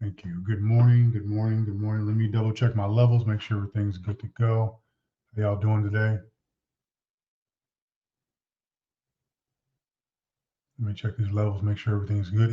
Thank you. Good morning. Good morning. Good morning. Let me double check my levels, make sure everything's good to go. How y'all doing today? Let me check these levels, make sure everything's good.